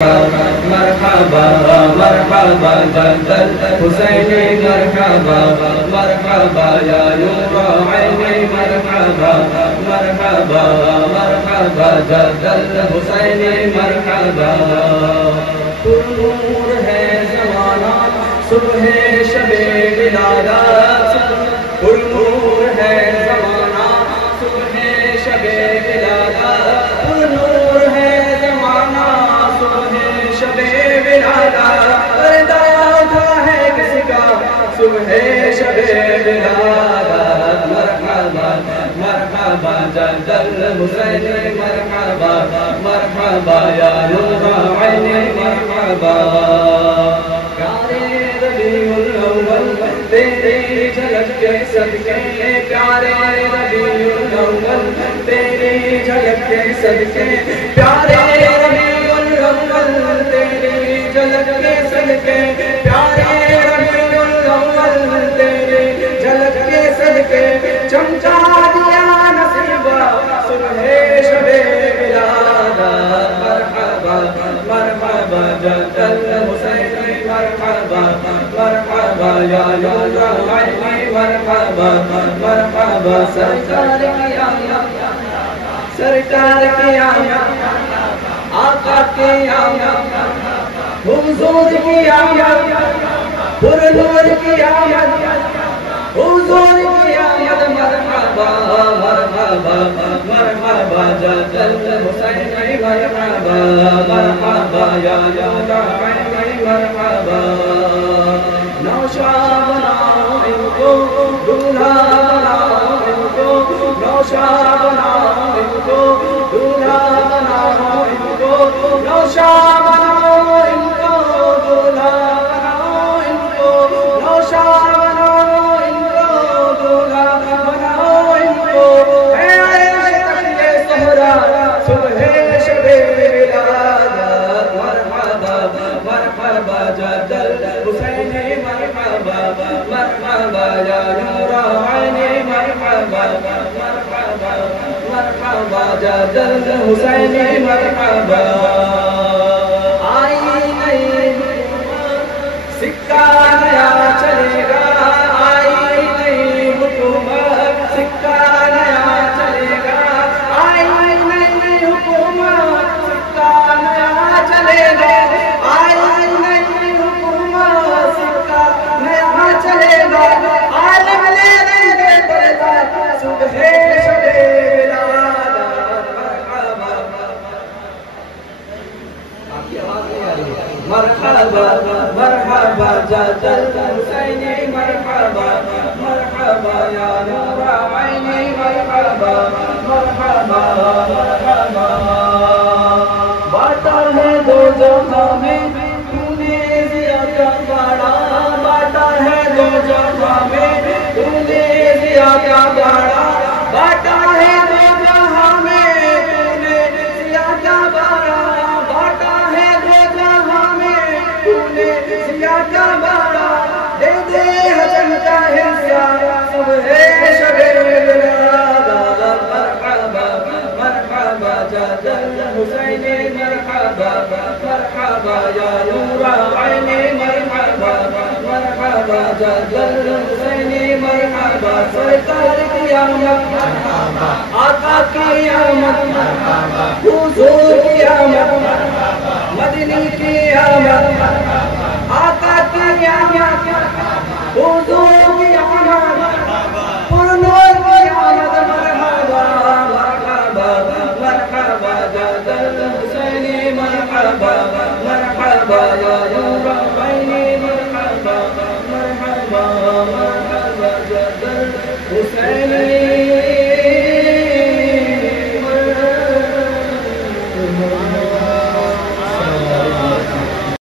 مرحبا مرحبا جلد حسینی مرحبا مرحبا یا نور عینی مرحبا مرحبا مرحبا جلد حسینی مرحبا نور ہے زمانہ صبح شب ولادت نور ہے زمانہ صبح شب ولادت نور ہے زمانہ شب ولادت پردہ اٹھا ہے کس کا صبح شب ولادت مرحبا مرحبا جد الحسین مرحبا مرحبا یا نور عینی مرحبا پیارے ربیع الاول تیری جھلک کے صدقے پیارے ربیع الاول تیری جھلک کے صدقے پیارے ربیع الاول تیری جھلک کے صدقے پیارے ربیع الاول تیری جھلک کے صدقے چمچا دیا نصیبہ صبح شب ولادت مرحبا مرحبا جد الحسین مرحبا مرحبا یا نور عینی مرحبا مرحبا سرکار کی آمد سرکار کی آمد آقا کی آمد حضور کی آمد پر نور کی آمد حضور کی آمد مرحبا مرحبا مرحبا جد الحسین مرحبا مرحبا یا نور عینی مرحبا نوشا بناؤ ان کو دولہا بناؤ ان کو نوشا بناؤ ان کو دولہا بناؤ ان کو نوشا بناؤ ان کو دولہا بناؤ ان کو نوشا بناؤ ان کو دولہا بناؤ ان کو اے تخیے سہرا صبح شب ولادت مرحبا مرحبا جد الحسین مرحبا مرحبا یا نور عینی مرحبا مرحبا مرحبا جد الحسین مرحبا آئی نئی سکہ نیا چلے گا آئی نئی حکومت سکہ نیا چلے گا آئی نئی حکومت سکہ نیا چلے گا آئی نئی حکومت سکہ نیا چلے گا عالم لے دیں گے پردہ صبح شب مرحبا مرحبا جد الحسین مرحبا مرحبا یا نور عینی مرحبا مرحبا مرحبا باٹا ہے دو جہاں میں تو نے ضیا کا باڑا باٹا ہے دو جہاں میں تو نے ضیا کا باڑا باٹا ہے دو جہاں میں تو نے ضیا کا باڑا باٹا ہے دو جہاں میں تو نے ضیا کا باڑا دے دے حسن کا حصہ صبح شب ولادت مرحبا مرحبا جد الحسین مرحبا مرحبا یا نور عینی مرحبا مرحبا جد الحسین مرحبا سرکار کی آمد آقا کی آمد حضور کی آمد مدنی کی آمد آقا کی آمد حضور کی آمد پر نور کی آمد مرحبا مرحبا مرحبا جد الحسین مرحبا مرحبا یا